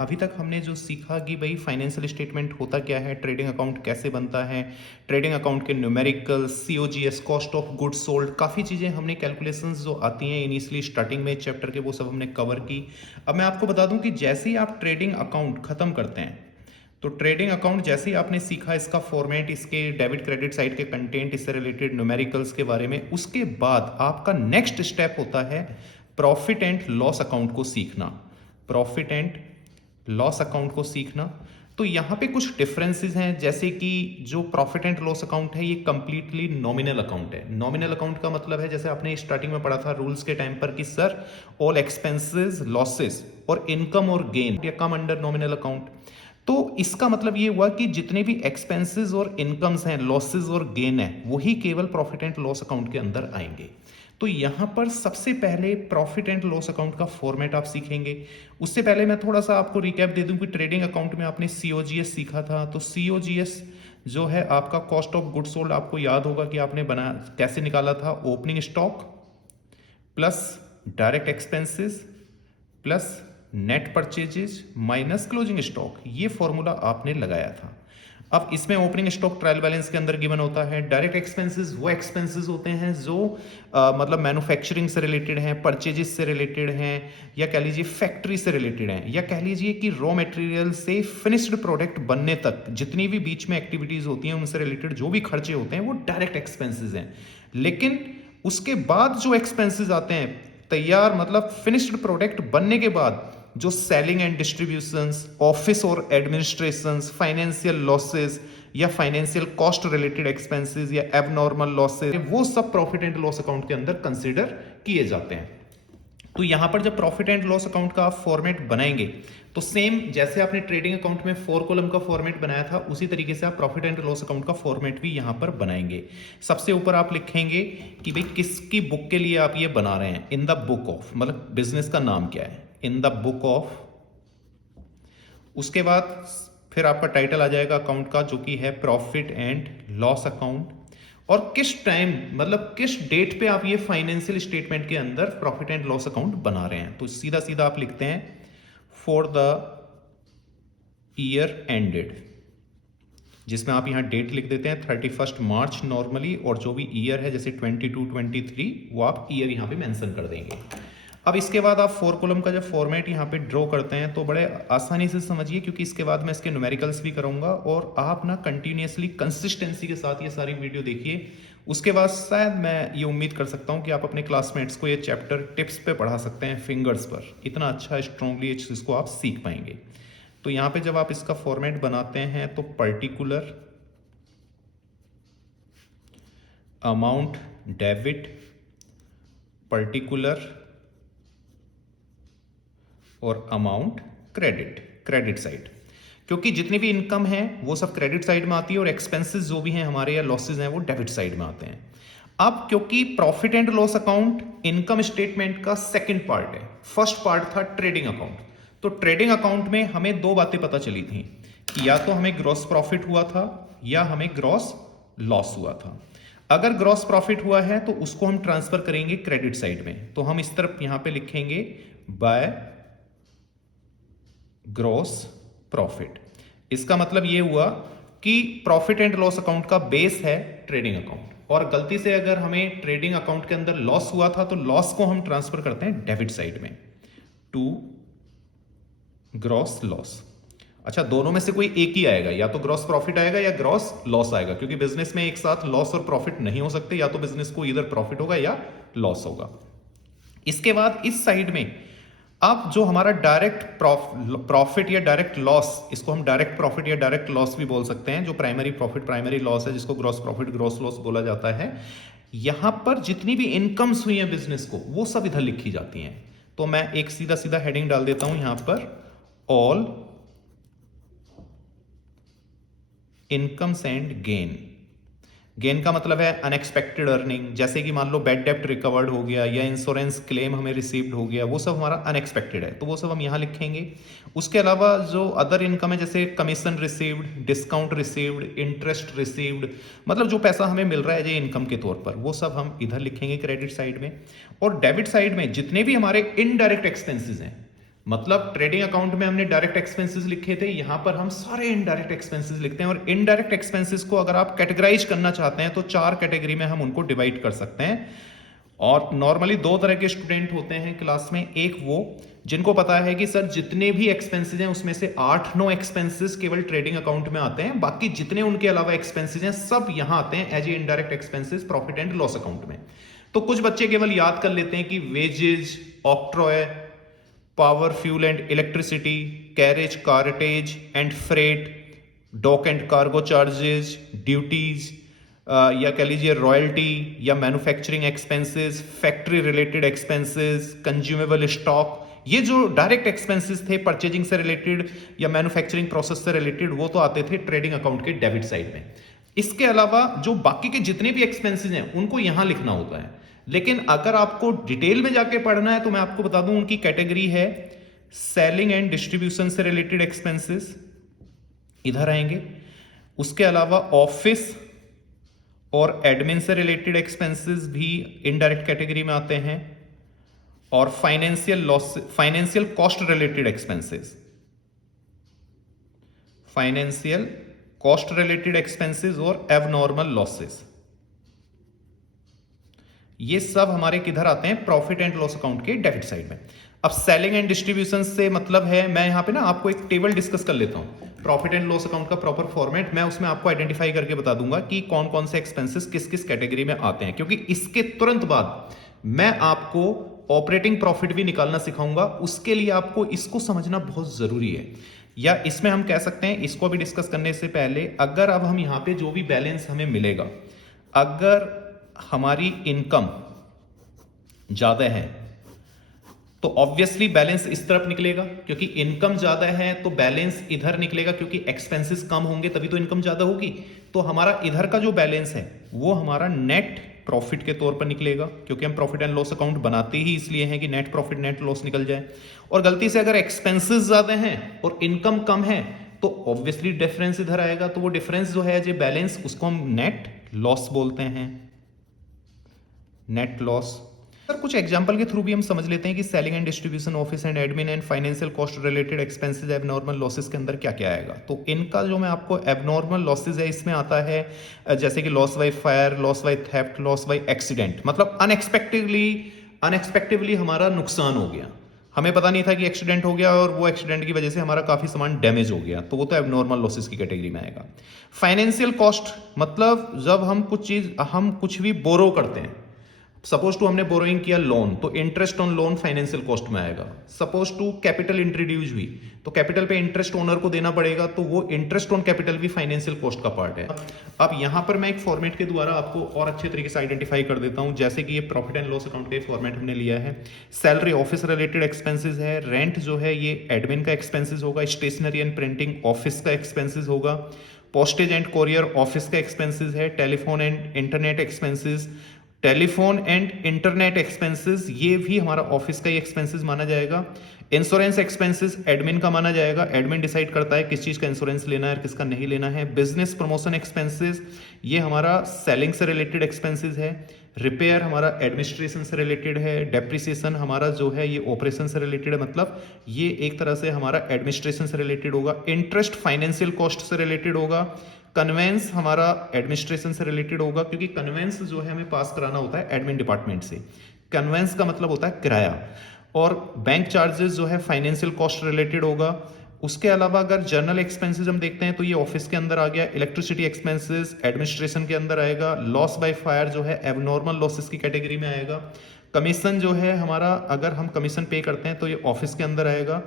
अभी तक हमने जो सीखा कि भाई फाइनेंशियल स्टेटमेंट होता क्या है, ट्रेडिंग अकाउंट कैसे बनता है, ट्रेडिंग अकाउंट के numericals, COGS, cost of goods sold, काफ़ी चीज़ें हमने कैलकुलेशंस जो आती हैं इनिशियली स्टार्टिंग में चैप्टर के वो सब हमने कवर की। अब मैं आपको बता दूं कि जैसे ही आप ट्रेडिंग अकाउंट ख़त्म करते हैं तो ट्रेडिंग अकाउंट जैसे ही आपने सीखा इसका फॉर्मेट, इसके डेबिट क्रेडिट साइड के कंटेंट, इससे रिलेटेड न्यूमेरिकल्स के बारे में, उसके बाद आपका नेक्स्ट स्टेप होता है प्रॉफिट एंड लॉस अकाउंट को सीखना। प्रॉफिट एंड लॉस अकाउंट को सीखना। तो यहाँ पे कुछ डिफरेंसेस हैं, जैसे कि जो प्रॉफिट एंड लॉस अकाउंट है ये कंप्लीटली नॉमिनल अकाउंट है। नॉमिनल अकाउंट का मतलब है, जैसे आपने स्टार्टिंग में पढ़ा था रूल्स के टाइम पर कि सर ऑल एक्सपेंसेस, लॉसेस और इनकम और गेन ये कम अंडर नॉमिनल अकाउंट। तो इसका मतलब ये हुआ कि जितने भी एक्सपेंसेस और इनकम्स हैं, लॉसेस और गेन है, वही केवल प्रॉफिट एंड लॉस अकाउंट के अंदर आएंगे। तो यहां पर सबसे पहले प्रॉफिट एंड लॉस अकाउंट का फॉर्मेट आप सीखेंगे। उससे पहले मैं थोड़ा सा आपको रिकैप दे दूं कि ट्रेडिंग अकाउंट में आपने सीओजीएस सीखा था। तो सीओजीएस जो है आपका कॉस्ट ऑफ गुड्स सोल्ड, आपको याद होगा कि आपने बना कैसे निकाला था, opening stock plus direct expenses plus net purchases minus closing stock, ये फॉर्मूला आपने लगाया था। अब इसमें ओपनिंग स्टॉक ट्रायल बैलेंस के अंदर गिवन होता है। डायरेक्ट एक्सपेंसेस वो एक्सपेंसेस होते हैं जो मतलब मैन्युफैक्चरिंग से रिलेटेड हैं, परचेजेस से रिलेटेड हैं, या कह लीजिए फैक्ट्री से रिलेटेड हैं, या कह लीजिए कि रॉ मटेरियल से फिनिश्ड प्रोडक्ट बनने तक जितनी भी बीच में एक्टिविटीज होती हैं उनसे रिलेटेड जो भी खर्चे होते हैं वो डायरेक्ट एक्सपेंसेस हैं। लेकिन उसके बाद जो एक्सपेंसेस आते हैं, तैयार मतलब फिनिश्ड प्रोडक्ट बनने के बाद जो सेलिंग एंड डिस्ट्रीब्यूशंस, ऑफिस और एडमिनिस्ट्रेशंस, फाइनेंशियल लॉसेस या फाइनेंशियल कॉस्ट रिलेटेड एक्सपेंसेस या एबनॉर्मल लॉसेस, वो सब प्रॉफिट एंड लॉस अकाउंट के अंदर कंसीडर किए जाते हैं। तो यहां पर जब प्रॉफिट एंड लॉस अकाउंट का आप फॉर्मेट बनाएंगे तो सेम जैसे आपने ट्रेडिंग अकाउंट में 4 कॉलम का फॉर्मेट बनाया था उसी तरीके से आप प्रॉफिट एंड लॉस अकाउंट का फॉर्मेट भी यहां पर बनाएंगे। सबसे ऊपर आप लिखेंगे कि भाई किसकी बुक के लिए आप ये बना रहे हैं, इन द बुक ऑफ, मतलब बिजनेस का नाम क्या है, इन द बुक ऑफ। उसके बाद फिर आपका टाइटल आ जाएगा अकाउंट का जो कि है प्रॉफिट एंड लॉस अकाउंट, और किस टाइम मतलब किस डेट पे आप ये फाइनेंशियल स्टेटमेंट के अंदर प्रॉफिट एंड लॉस अकाउंट बना रहे हैं। तो सीधा सीधा आप लिखते हैं फॉर द ईयर एंडेड, जिसमें आप यहां डेट लिख देते हैं 31 मार्च नॉर्मली, और जो भी ईयर है जैसे 22, 23 वो आप ईयर यहां पे मेंशन कर देंगे। अब इसके बाद आप 4 कॉलम का जब फॉर्मेट यहाँ पे ड्रॉ करते हैं तो बड़े आसानी से समझिए, क्योंकि इसके बाद मैं इसके न्यूमेरिकल्स भी करूँगा और आप ना कंटिन्यूसली कंसिस्टेंसी के साथ ये सारी वीडियो देखिए। उसके बाद शायद मैं ये उम्मीद कर सकता हूँ कि आप अपने क्लासमेट्स को ये चैप्टर टिप्स पे पढ़ा सकते हैं, फिंगर्स पर, इतना अच्छा स्ट्रांगली इसको आप सीख पाएंगे। तो यहाँ पे जब आप इसका फॉर्मेट बनाते हैं तो पर्टिकुलर अमाउंट डेबिट, पर्टिकुलर और अमाउंट क्रेडिट, क्रेडिट साइड, क्योंकि जितनी भी इनकम है वो सब क्रेडिट साइड में आती है और एक्सपेंसेस जो भी हैं हमारे या लॉसेज हैं वो डेबिट साइड में आते हैं। अब क्योंकि profit and loss account income statement का सेकंड पार्ट है, फर्स्ट पार्ट था ट्रेडिंग अकाउंट, तो ट्रेडिंग अकाउंट में हमें दो बातें पता चली थी कि या तो हमें ग्रॉस प्रॉफिट हुआ था या हमें ग्रॉस लॉस हुआ था। अगर ग्रॉस प्रॉफिट हुआ है तो उसको हम ट्रांसफर करेंगे क्रेडिट साइड में, तो हम इस तरफ यहां पे लिखेंगे बाय ग्रॉस प्रॉफिट। इसका मतलब यह हुआ कि प्रॉफिट एंड लॉस अकाउंट का बेस है ट्रेडिंग अकाउंट, और गलती से अगर हमें ट्रेडिंग अकाउंट के अंदर लॉस हुआ था तो लॉस को हम ट्रांसफर करते हैं डेबिट साइड में टू ग्रॉस लॉस। अच्छा, दोनों में से कोई एक ही आएगा, या तो ग्रॉस प्रॉफिट आएगा या ग्रॉस लॉस आएगा, क्योंकि बिजनेस में एक साथ लॉस और प्रॉफिट नहीं हो सकते, या तो बिजनेस को इधर प्रॉफिट होगा या लॉस होगा। इसके बाद इस साइड में अब जो हमारा डायरेक्ट प्रॉफिट या डायरेक्ट लॉस, इसको हम डायरेक्ट प्रॉफिट या डायरेक्ट लॉस भी बोल सकते हैं, जो प्राइमरी प्रॉफिट प्राइमरी लॉस है, जिसको ग्रॉस प्रॉफिट ग्रॉस लॉस बोला जाता है। यहां पर जितनी भी इनकम्स हुई हैं बिजनेस को वो सब इधर लिखी जाती हैं। तो मैं एक सीधा सीधा हेडिंग डाल देता हूं यहां पर, all incomes and gain. Gain का मतलब है अनएक्सपेक्टेड अर्निंग, जैसे कि मान लो बैड डेप्ट रिकवर्ड हो गया या इंश्योरेंस क्लेम हमें रिसीव्ड हो गया, वो सब हमारा अनएक्सपेक्टेड है, तो वो सब हम यहां लिखेंगे। उसके अलावा जो अदर इनकम है जैसे commission received, discount received, interest received, मतलब जो पैसा हमें मिल रहा है जो इनकम के तौर पर, वो सब हम इधर लिखेंगे क्रेडिट साइड में। और डेबिट साइड में जितने भी हमारे इनडायरेक्ट एक्सपेंसेस हैं, मतलब ट्रेडिंग अकाउंट में हमने डायरेक्ट एक्सपेंसेस लिखे थे, यहां पर हम सारे इनडायरेक्ट एक्सपेंसेस लिखते हैं। और इनडायरेक्ट एक्सपेंसेस को अगर आप कैटेगराइज करना चाहते हैं तो 4 कैटेगरी में हम उनको डिवाइड कर सकते हैं। और नॉर्मली 2 तरह के स्टूडेंट होते हैं क्लास में, एक वो जिनको पता है कि सर जितने भी एक्सपेंसेस हैं उसमें से 8-9 एक्सपेंसेस केवल ट्रेडिंग अकाउंट में आते हैं, बाकी जितने उनके अलावा एक्सपेंसेस हैं सब यहां आते हैं as a indirect expenses profit and loss account में। तो कुछ बच्चे केवल याद कर लेते हैं कि wages, octroi, power, fuel and electricity, carriage, cartage and freight, dock and cargo charges, duties, या कह लीजिए रॉयल्टी या manufacturing expenses, factory related expenses, consumable stock, ये जो डायरेक्ट एक्सपेंसेस थे परचेजिंग से रिलेटेड या मैन्युफैक्चरिंग प्रोसेस से रिलेटेड, वो तो आते थे ट्रेडिंग अकाउंट के डेबिट साइड में। इसके अलावा जो बाकी के जितने भी एक्सपेंसेस हैं उनको यहां लिखना होता है। लेकिन अगर आपको डिटेल में जाके पढ़ना है तो मैं आपको बता दूं उनकी कैटेगरी है सेलिंग एंड डिस्ट्रीब्यूशन से रिलेटेड एक्सपेंसेस, इधर आएंगे। उसके अलावा ऑफिस और एडमिन से रिलेटेड एक्सपेंसेस भी इनडायरेक्ट कैटेगरी में आते हैं। और financial loss, financial cost related expenses, financial cost related expenses और एबनॉर्मल लॉसेस, ये सब हमारे किधर आते हैं, प्रॉफिट एंड लॉस अकाउंट के डेबिट साइड में। अब सेलिंग एंड डिस्ट्रीब्यूशन से मतलब है, मैं यहां पे ना आपको एक टेबल डिस्कस कर लेता हूं, प्रॉफिट एंड लॉस अकाउंट का प्रॉपर फॉर्मेट, मैं उसमें आपको आइडेंटिफाई करके बता दूंगा कि कौन कौन से एक्सपेंसेस किस किस कैटेगरी में आते हैं, क्योंकि इसके तुरंत बाद मैं आपको ऑपरेटिंग प्रॉफिट भी निकालना सिखाऊंगा। उसके लिए आपको इसको समझना बहुत जरूरी है। या इसमें हम कह सकते हैं, इसको भी डिस्कस करने से पहले, अगर अब हम यहां पे जो भी बैलेंस हमें मिलेगा, अगर हमारी इनकम ज्यादा है तो ऑब्वियसली बैलेंस इस तरफ निकलेगा, क्योंकि इनकम ज्यादा है तो बैलेंस इधर निकलेगा, क्योंकि एक्सपेंसेस कम होंगे तभी तो इनकम ज्यादा होगी। तो हमारा इधर का जो बैलेंस है वो हमारा नेट प्रॉफिट के तौर पर निकलेगा, क्योंकि हम प्रॉफिट एंड लॉस अकाउंट बनाते ही इसलिए हैं कि नेट प्रॉफिट नेट लॉस निकल जाए। और गलती से अगर एक्सपेंसेस ज्यादा हैं और इनकम कम है तो ऑब्वियसली डिफरेंस इधर आएगा। तो वो डिफरेंस जो है जो बैलेंस, उसको हम नेट लॉस बोलते हैं, नेट लॉस। सर कुछ एग्जांपल के थ्रू भी हम समझ लेते हैं कि selling and distribution, office and admin and financial cost related expenses abnormal losses के अंदर क्या क्या आएगा। तो इनका जो मैं आपको एबनॉर्मल लॉसेस है इसमें आता है जैसे कि loss by fire, loss by theft, loss by accident, मतलब अनएक्सपेक्टेडली हमारा नुकसान हो गया, हमें पता नहीं था कि एक्सीडेंट हो गया और वो एक्सीडेंट की वजह से हमारा काफी सामान डैमेज हो गया, तो वो तो एबनॉर्मल लॉसेस की कैटेगरी में आएगा। फाइनेंशियल कॉस्ट मतलब जब हम कुछ भी बोरो करते हैं, सपोज टू हमने बोरोइंग किया लोन, तो interest on loan financial cost में आएगा। सपोज टू कैपिटल इंट्रोड्यूस हुई तो कैपिटल पे इंटरेस्ट ओनर को देना पड़ेगा, तो वो इंटरेस्ट ऑन कैपिटल भी फाइनेंशियल कॉस्ट का पार्ट है। अब यहां पर मैं एक फॉर्मेट के द्वारा आपको और अच्छे तरीके से आइडेंटिफाई कर देता हूं, जैसे कि ये प्रॉफिट एंड लॉस अकाउंट का फॉर्मेट हमने लिया है। सैलरी ऑफिस रिलेटेड एक्सपेंसेस है, रेंट जो है ये एडमिन का एक्सपेंसेस होगा, स्टेशनरी एंड प्रिंटिंग ऑफिस का एक्सपेंसेस होगा, पोस्टेज एंड कोरियर ऑफिस का एक्सपेंसेस है, telephone and internet expenses, telephone and internet expenses ये भी हमारा ऑफिस का ही एक्सपेंसेस माना जाएगा। इंश्योरेंस एक्सपेंसेस एडमिन का माना जाएगा, एडमिन डिसाइड करता है किस चीज का इंश्योरेंस लेना है और किसका नहीं लेना है। बिजनेस प्रमोशन एक्सपेंसेस ये हमारा सेलिंग से रिलेटेड एक्सपेंसेस है। रिपेयर हमारा एडमिनिस्ट्रेशन से रिलेटेड है। डेप्रिसिएशन हमारा जो है ये ऑपरेशन से रिलेटेड है, मतलब ये एक तरह से हमारा एडमिनिस्ट्रेशन से रिलेटेड होगा। इंटरेस्ट फाइनेंशियल कॉस्ट से रिलेटेड होगा। कन्वेंस हमारा एडमिनिस्ट्रेशन से रिलेटेड होगा, क्योंकि कन्वेंस जो है हमें पास कराना होता है एडमिन डिपार्टमेंट से। कन्वेंस का मतलब होता है किराया। और बैंक चार्जेस जो है फाइनेंशियल कॉस्ट रिलेटेड होगा। उसके अलावा अगर जर्नल एक्सपेंसेस हम देखते हैं तो ये ऑफिस के अंदर आ गया। इलेक्ट्रिसिटी एक्सपेंसेस एडमिनिस्ट्रेशन के अंदर आएगा। लॉस बाय फायर जो है एबनॉर्मल लॉसेस की कैटेगरी में आएगा। कमीशन जो है हमारा, अगर हम कमीशन पे करते हैं तो ये ऑफिस के अंदर आएगा।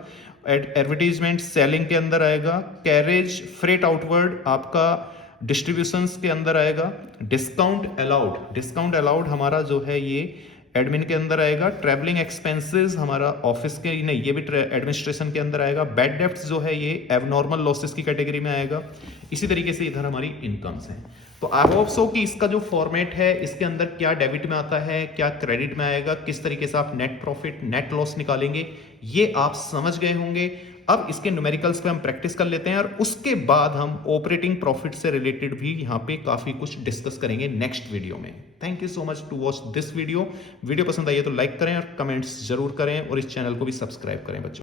एडवर्टीजमेंट सेलिंग के अंदर आएगा। कैरेज फ्रेट आउटवर्ड आपका डिस्ट्रीब्यूशंस के अंदर आएगा। डिस्काउंट अलाउड हमारा जो है ये एडमिन के अंदर आएगा। ट्रैवलिंग एक्सपेंसेस हमारा ऑफिस के नहीं, ये भी एडमिनिस्ट्रेशन के अंदर आएगा। बैड डेब्ट्स जो है ये एबनॉर्मल लॉसेस की कैटेगरी में आएगा। इसी तरीके से इधर हमारी इनकम्स हैं। तो आई होप सो कि इसका जो फॉर्मेट है इसके अंदर क्या डेबिट में आता है, क्या क्रेडिट में आएगा, किस तरीके से आप नेट प्रॉफिट नेट लॉस निकालेंगे, ये आप समझ गए होंगे। अब इसके न्यूमेरिकल्स पे हम प्रैक्टिस कर लेते हैं और उसके बाद हम ऑपरेटिंग प्रॉफिट से रिलेटेड भी यहाँ पे काफी कुछ डिस्कस करेंगे नेक्स्ट वीडियो में। Thank you so much to watch this video. Video पसंद आई है तो लाइक करें और कमेंट्स जरूर करें और इस चैनल को भी सब्सक्राइब करें बच्चों।